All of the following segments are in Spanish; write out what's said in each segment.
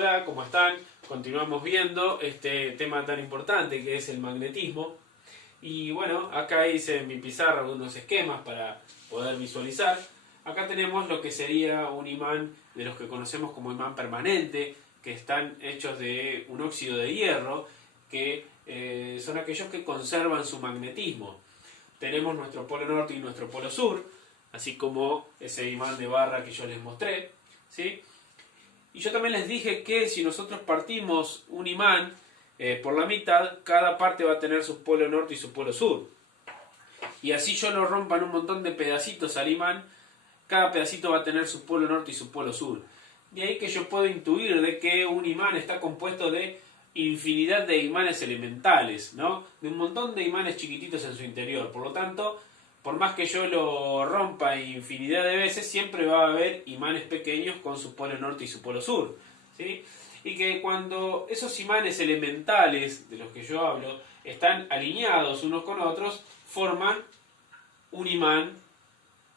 Hola, ¿cómo están? Continuamos viendo este tema tan importante que es el magnetismo. Y bueno, acá hice en mi pizarra algunos esquemas para poder visualizar. Acá tenemos lo que sería un imán de los que conocemos como imán permanente, que están hechos de un óxido de hierro, que son aquellos que conservan su magnetismo. Tenemos nuestro polo norte y nuestro polo sur, así como ese imán de barra que yo les mostré, ¿sí? Y yo también les dije que si nosotros partimos un imán por la mitad, cada parte va a tener su polo norte y su polo sur. Y así yo lo rompa en un montón de pedacitos al imán, cada pedacito va a tener su polo norte y su polo sur. De ahí que yo puedo intuir de que un imán está compuesto de infinidad de imanes elementales, ¿no? De un montón de imanes chiquititos en su interior. Por lo tanto, por más que yo lo rompa infinidad de veces, siempre va a haber imanes pequeños con su polo norte y su polo sur, ¿sí? Y que cuando esos imanes elementales de los que yo hablo están alineados unos con otros, forman un imán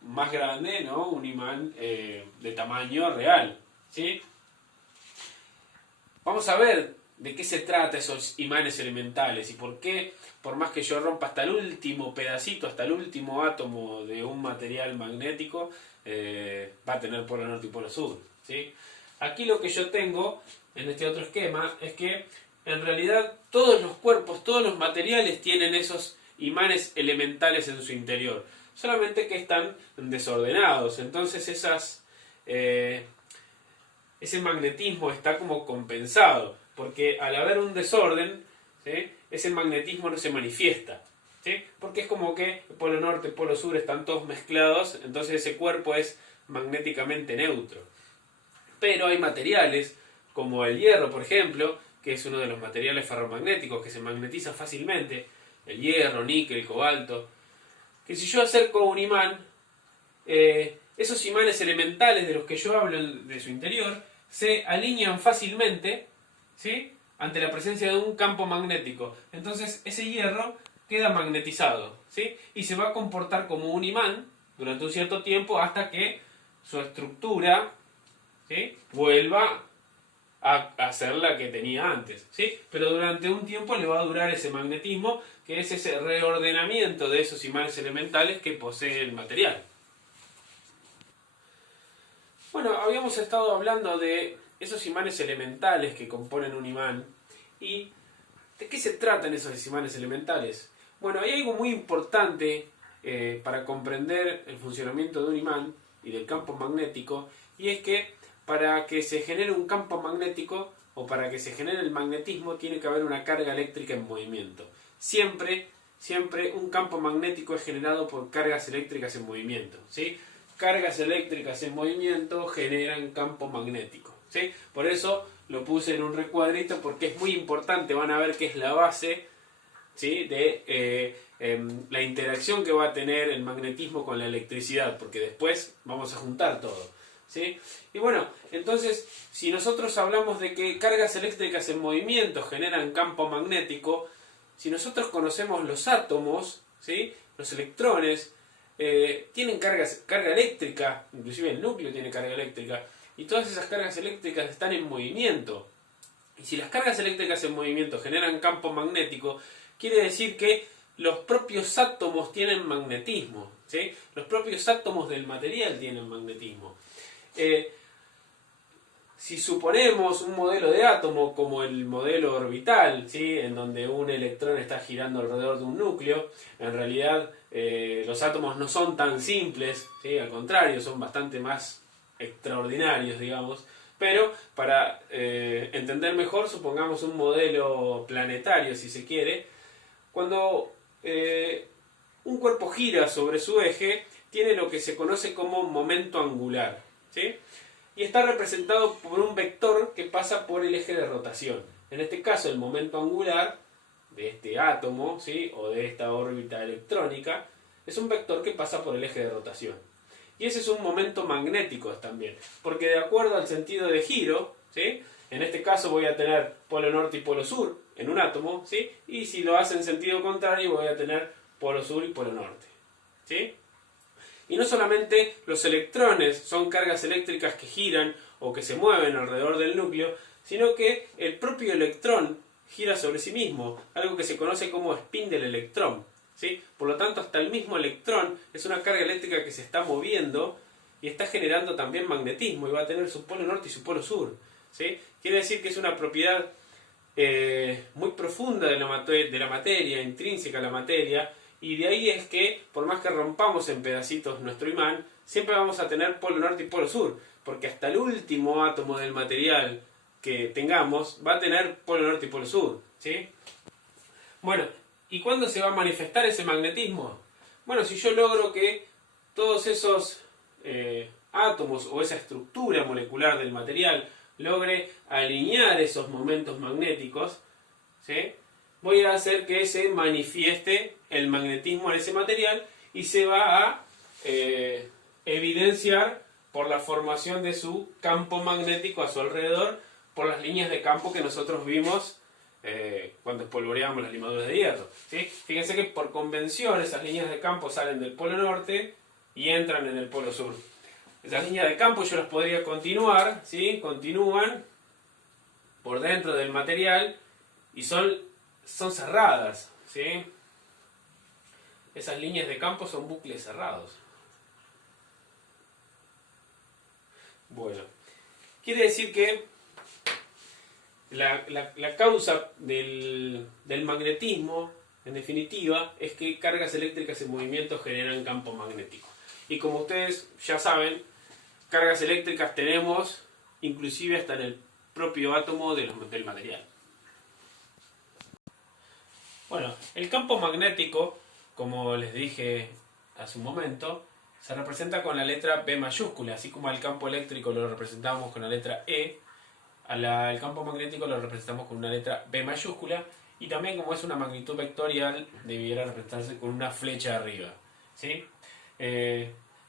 más grande, ¿no? Un imán de tamaño real, ¿sí? Vamos a ver de qué se trata esos imanes elementales y por qué, por más que yo rompa hasta el último pedacito, hasta el último átomo de un material magnético, va a tener polo norte y polo sur, ¿sí? Aquí lo que yo tengo en este otro esquema es que en realidad todos los cuerpos, todos los materiales tienen esos imanes elementales en su interior, solamente que están desordenados. Entonces ese magnetismo está como compensado, porque al haber un desorden, ¿sí?, ese magnetismo no se manifiesta, ¿sí? Porque es como que el polo norte y el polo sur están todos mezclados, entonces ese cuerpo es magnéticamente neutro. Pero hay materiales, como el hierro, por ejemplo, que es uno de los materiales ferromagnéticos que se magnetiza fácilmente, el hierro, níquel, cobalto, que si yo acerco un imán, esos imanes elementales de los que yo hablo de su interior se alinean fácilmente, ¿sí?, ante la presencia de un campo magnético. Entonces ese hierro queda magnetizado, ¿sí?, y se va a comportar como un imán durante un cierto tiempo hasta que su estructura, ¿sí?, vuelva a ser la que tenía antes, ¿sí? Pero durante un tiempo le va a durar ese magnetismo, que es ese reordenamiento de esos imanes elementales que posee el material. Bueno, habíamos estado hablando de esos imanes elementales que componen un imán. ¿Y de qué se tratan esos imanes elementales? Bueno, hay algo muy importante para comprender el funcionamiento de un imán y del campo magnético, y es que para que se genere un campo magnético o para que se genere el magnetismo tiene que haber una carga eléctrica en movimiento. Siempre un campo magnético es generado por cargas eléctricas en movimiento, ¿sí? Cargas eléctricas en movimiento generan campo magnético, ¿sí? Por eso lo puse en un recuadrito, porque es muy importante. Van a ver que es la base, ¿sí?, de la interacción que va a tener el magnetismo con la electricidad, porque después vamos a juntar todo, ¿sí? Y bueno, entonces, si nosotros hablamos de que cargas eléctricas en movimiento generan campo magnético, si nosotros conocemos los átomos, ¿sí?, los electrones, tienen carga eléctrica, inclusive el núcleo tiene carga eléctrica, y todas esas cargas eléctricas están en movimiento. Y si las cargas eléctricas en movimiento generan campo magnético, quiere decir que los propios átomos tienen magnetismo, ¿sí? Los propios átomos del material tienen magnetismo. Si suponemos un modelo de átomo como el modelo orbital, ¿sí?, en donde un electrón está girando alrededor de un núcleo, en realidad los átomos no son tan simples, ¿sí?, al contrario, son bastante más extraordinarios, digamos. Pero para entender mejor, supongamos un modelo planetario, si se quiere. Cuando un cuerpo gira sobre su eje, tiene lo que se conoce como momento angular, ¿sí?, y está representado por un vector que pasa por el eje de rotación. En este caso, el momento angular de este átomo, ¿sí?, o de esta órbita electrónica, es un vector que pasa por el eje de rotación. Y ese es un momento magnético también, porque de acuerdo al sentido de giro, ¿sí?, en este caso voy a tener polo norte y polo sur en un átomo, ¿sí?, y si lo hace en sentido contrario voy a tener polo sur y polo norte, ¿sí? Y no solamente los electrones son cargas eléctricas que giran o que se mueven alrededor del núcleo, sino que el propio electrón gira sobre sí mismo, algo que se conoce como spin del electrón, ¿sí? Por lo tanto, hasta el mismo electrón es una carga eléctrica que se está moviendo y está generando también magnetismo y va a tener su polo norte y su polo sur, ¿sí? Quiere decir que es una propiedad muy profunda de la materia, intrínseca a la materia, y de ahí es que, por más que rompamos en pedacitos nuestro imán, siempre vamos a tener polo norte y polo sur, porque hasta el último átomo del material que tengamos va a tener polo norte y polo sur, ¿sí? Bueno, ¿y cuándo se va a manifestar ese magnetismo? Bueno, si yo logro que todos esos átomos o esa estructura molecular del material logre alinear esos momentos magnéticos, ¿sí? Voy a hacer que se manifieste el magnetismo en ese material y se va a evidenciar por la formación de su campo magnético a su alrededor, por las líneas de campo que nosotros vimos cuando espolvoreamos las limaduras de hierro, ¿sí? Fíjense que por convención esas líneas de campo salen del polo norte y entran en el polo sur. Esas líneas de campo yo las podría continuar, ¿sí? Continúan por dentro del material y son cerradas, ¿sí? Esas líneas de campo son bucles cerrados. Bueno, quiere decir que la causa del magnetismo, en definitiva, es que cargas eléctricas en movimiento generan campo magnético. Y como ustedes ya saben, cargas eléctricas tenemos inclusive hasta en el propio átomo del material. Bueno, el campo magnético, como les dije hace un momento, se representa con la letra B mayúscula, así como al campo eléctrico lo representamos con la letra E, al campo magnético lo representamos con una letra B mayúscula, y también como es una magnitud vectorial, debiera representarse con una flecha arriba, ¿sí?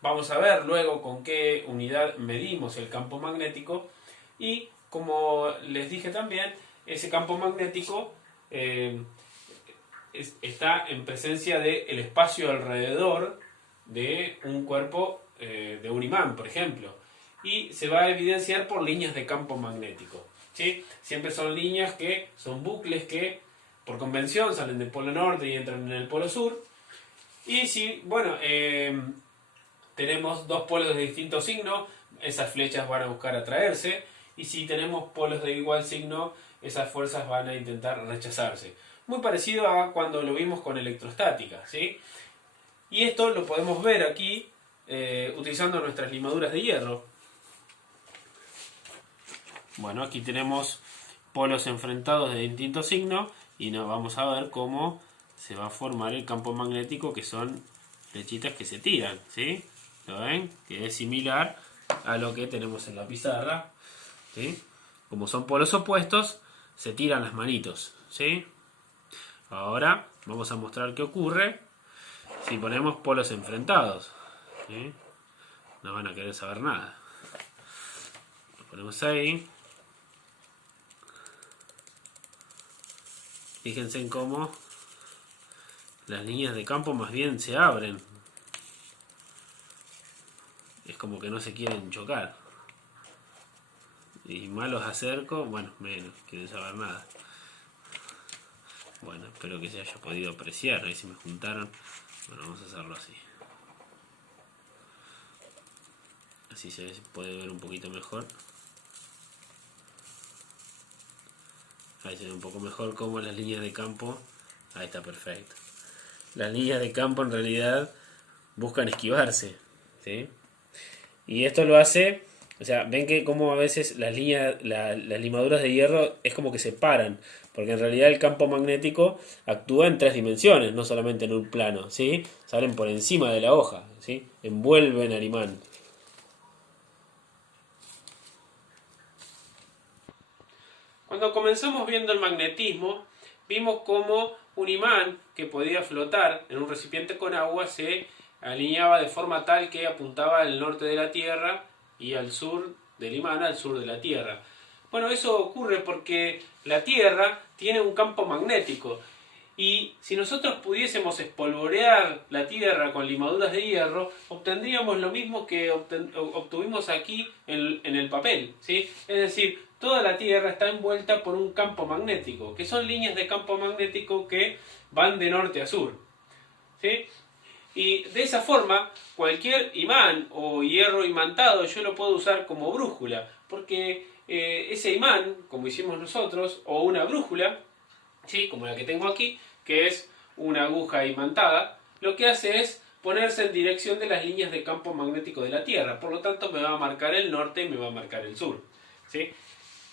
Vamos a ver luego con qué unidad medimos el campo magnético, y como les dije también, ese campo magnético está en presencia del espacio alrededor de un cuerpo de un imán, por ejemplo, y se va a evidenciar por líneas de campo magnético, ¿sí? Siempre son líneas que son bucles que por convención salen del polo norte y entran en el polo sur. Y si, bueno, tenemos dos polos de distinto signo, esas flechas van a buscar atraerse, y si tenemos polos de igual signo, esas fuerzas van a intentar rechazarse. Muy parecido a cuando lo vimos con electrostática, ¿sí? Y esto lo podemos ver aquí utilizando nuestras limaduras de hierro. Bueno, aquí tenemos polos enfrentados de distinto signo y nos vamos a ver cómo se va a formar el campo magnético, que son flechitas que se tiran, ¿sí? ¿Lo ven? Que es similar a lo que tenemos en la pizarra, ¿sí? Como son polos opuestos, se tiran las manitos, ¿sí? Ahora vamos a mostrar qué ocurre si ponemos polos enfrentados, ¿sí? No van a querer saber nada. Lo ponemos ahí. Fíjense en cómo las líneas de campo más bien se abren. Es como que no se quieren chocar. Y más los acerco, bueno, menos, quieren saber nada. Bueno, espero que se haya podido apreciar. Ahí se me juntaron. Bueno, vamos a hacerlo así. Así se puede ver un poquito mejor. Ahí se ve un poco mejor cómo las líneas de campo. Ahí está perfecto. Las líneas de campo en realidad buscan esquivarse, ¿sí? Y esto lo hace, o sea, ven que como a veces las limaduras de hierro es como que se paran, porque en realidad el campo magnético actúa en 3 dimensiones, no solamente en un plano, ¿sí? Salen por encima de la hoja, ¿sí? Envuelven al imán. Cuando comenzamos viendo el magnetismo, vimos cómo un imán que podía flotar en un recipiente con agua se alineaba de forma tal que apuntaba al norte de la Tierra y al sur del imán, al sur de la Tierra. Bueno, eso ocurre porque la Tierra tiene un campo magnético Y si nosotros pudiésemos espolvorear la Tierra con limaduras de hierro, obtendríamos lo mismo que obtuvimos aquí en el papel, ¿sí? Es decir, toda la Tierra está envuelta por un campo magnético, que son líneas de campo magnético que van de norte a sur, ¿sí? Y de esa forma, cualquier imán o hierro imantado yo lo puedo usar como brújula, porque ese imán, como hicimos nosotros, o una brújula, ¿sí? Como la que tengo aquí, que es una aguja imantada, lo que hace es ponerse en dirección de las líneas de campo magnético de la Tierra. Por lo tanto, me va a marcar el norte y me va a marcar el sur, ¿sí?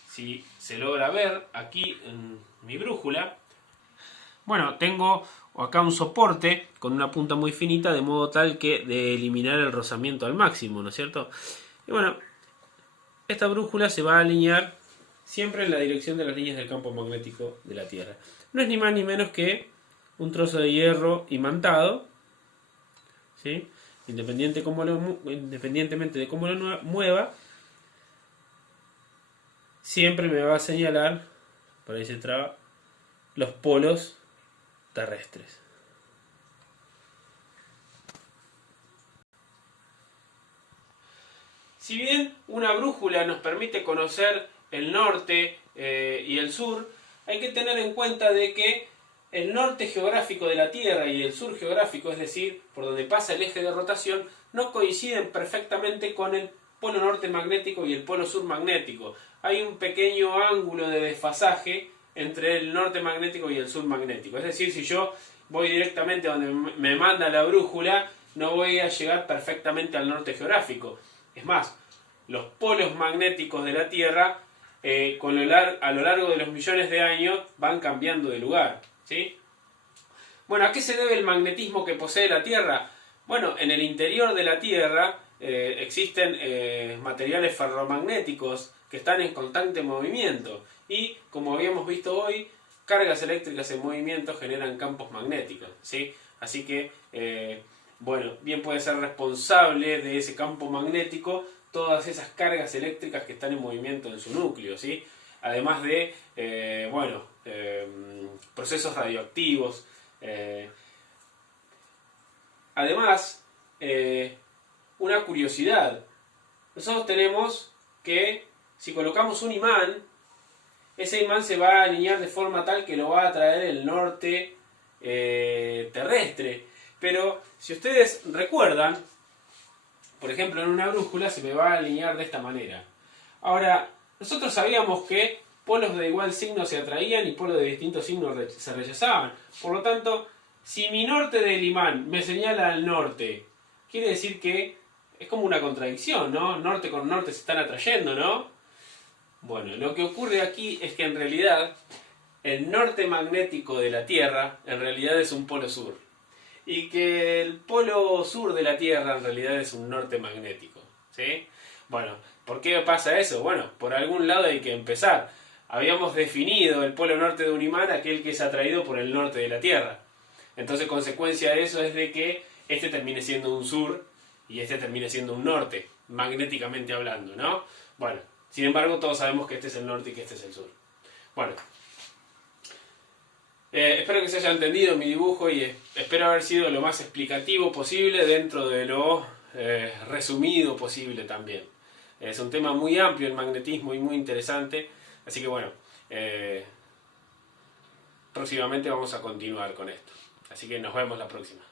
Si se logra ver aquí en mi brújula, bueno, tengo acá un soporte con una punta muy finita, de modo tal que de eliminar el rozamiento al máximo, ¿no es cierto? Y bueno, esta brújula se va a alinear siempre en la dirección de las líneas del campo magnético de la Tierra. No es ni más ni menos que un trozo de hierro imantado, ¿sí? Independientemente de cómo lo mueva, siempre me va a señalar, por ahí se traba, los polos terrestres. Si bien una brújula nos permite conocer el norte y el sur, hay que tener en cuenta de que el norte geográfico de la Tierra y el sur geográfico, es decir, por donde pasa el eje de rotación, no coinciden perfectamente con el polo norte magnético y el polo sur magnético. Hay un pequeño ángulo de desfasaje entre el norte magnético y el sur magnético. Es decir, si yo voy directamente a donde me manda la brújula, no voy a llegar perfectamente al norte geográfico. Es más, los polos magnéticos de la Tierra a lo largo de los millones de años van cambiando de lugar, ¿sí? Bueno, ¿a qué se debe el magnetismo que posee la Tierra? Bueno, en el interior de la Tierra existen materiales ferromagnéticos que están en constante movimiento y, como habíamos visto hoy, cargas eléctricas en movimiento generan campos magnéticos, ¿sí? Así que, bueno, bien puede ser responsable de ese campo magnético todas esas cargas eléctricas que están en movimiento en su núcleo, ¿sí? Además de, procesos radioactivos. Además, una curiosidad. Nosotros tenemos que, si colocamos un imán, ese imán se va a alinear de forma tal que lo va a atraer el norte terrestre. Pero, si ustedes recuerdan, por ejemplo, en una brújula se me va a alinear de esta manera. Ahora, nosotros sabíamos que polos de igual signo se atraían y polos de distintos signos se rechazaban. Por lo tanto, si mi norte del imán me señala al norte, quiere decir que es como una contradicción, ¿no? Norte con norte se están atrayendo, ¿no? Bueno, lo que ocurre aquí es que en realidad el norte magnético de la Tierra en realidad es un polo sur. Y que el polo sur de la Tierra en realidad es un norte magnético, ¿sí? Bueno, ¿por qué pasa eso? Bueno, por algún lado hay que empezar. Habíamos definido el polo norte de un imán, aquel que es atraído por el norte de la Tierra. Entonces, consecuencia de eso es de que este termine siendo un sur y este termine siendo un norte, magnéticamente hablando, ¿no? Bueno, sin embargo, todos sabemos que este es el norte y que este es el sur. Bueno, espero que se haya entendido mi dibujo y espero haber sido lo más explicativo posible dentro de lo resumido posible también. Es un tema muy amplio el magnetismo y muy interesante, así que bueno, próximamente vamos a continuar con esto. Así que nos vemos la próxima.